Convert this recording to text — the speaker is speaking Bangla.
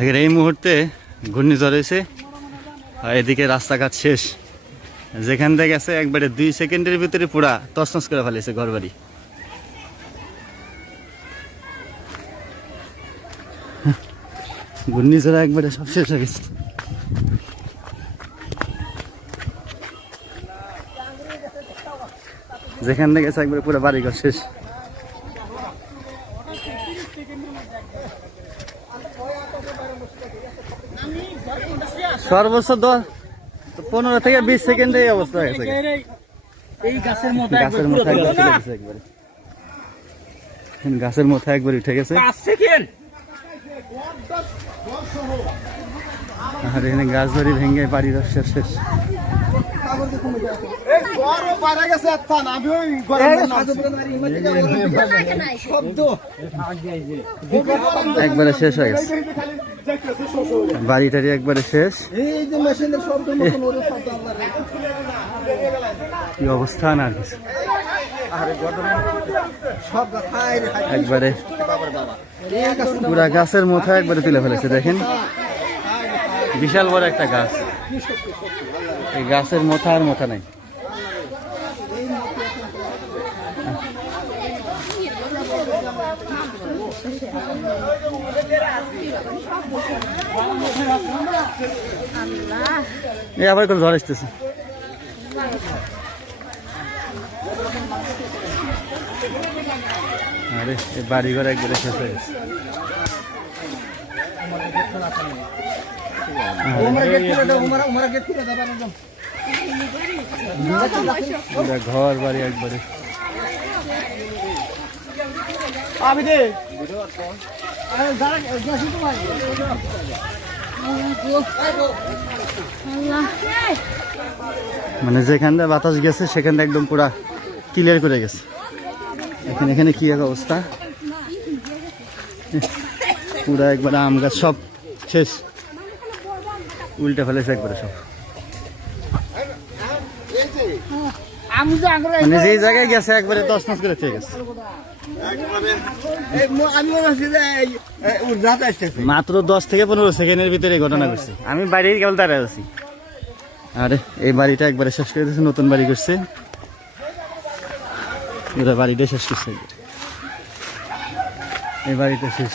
দেখেন এই মুহূর্তে ঘূর্ণিঝড় হয়েছে আর এদিকে রাস্তাঘাট শেষ। যেখান থেকে গেছে একবারে 2 সেকেন্ডের ভিতরে পুরা তছনছ করে ফেলেছে ঘরবাড়ি। ঘূর্ণিঝড় একবারে সব শেষ হয়ে গেছে। যেখান থেকে গেছে একবারে পুরো বাড়িঘর শেষ। সর্বোচ্চ 15 থেকে 20 সেকেন্ডে এই অবস্থা হয়ে গেছে। গাছের মাথা একবার উঠে গেছে। আর এখানে গাছ ধরি ভেঙে বাড়ির শেষ। একবারে শেষ হয়ে গেছে বাড়িটারি, একবারে শেষ। কি অবস্থা না কিছু, একবারে পুরা গাছের মাথা একবারে তুলে ফেলেছে। দেখেন বিশাল বড় একটা গাছ, এই গাছের মাথা আর মাথা নাই। এই আবার করে ঝড় আসতেছে। আরে এই বাড়িঘর একবারে শেষ হয়ে গেছে। ঘর বাড়ি একবারে মানে যেখানটা বাতাস গেছে সেখানটা একদম পুরা ক্লিয়ার করে গেছে। এখানে কি এক অবস্থা, পুরা একবারে আম গাছ সব শেষ, উল্টে ফেলেছে একবারে সব। মানে যে জায়গায় গেছে একবারে তছনছ করে খেয়ে গেছে। মাত্র 10 থেকে 15 সেকেন্ডের ভিতরে এই ঘটনা ঘটছে। আমি বাইরে কেবল দাঁড়ায় আছি। আরে এই বাড়িটা একবারে শেষ করে দিয়েছে, নতুন বাড়ি করছে, বাড়িটা শেষ করছে, এই বাড়িটা শেষ।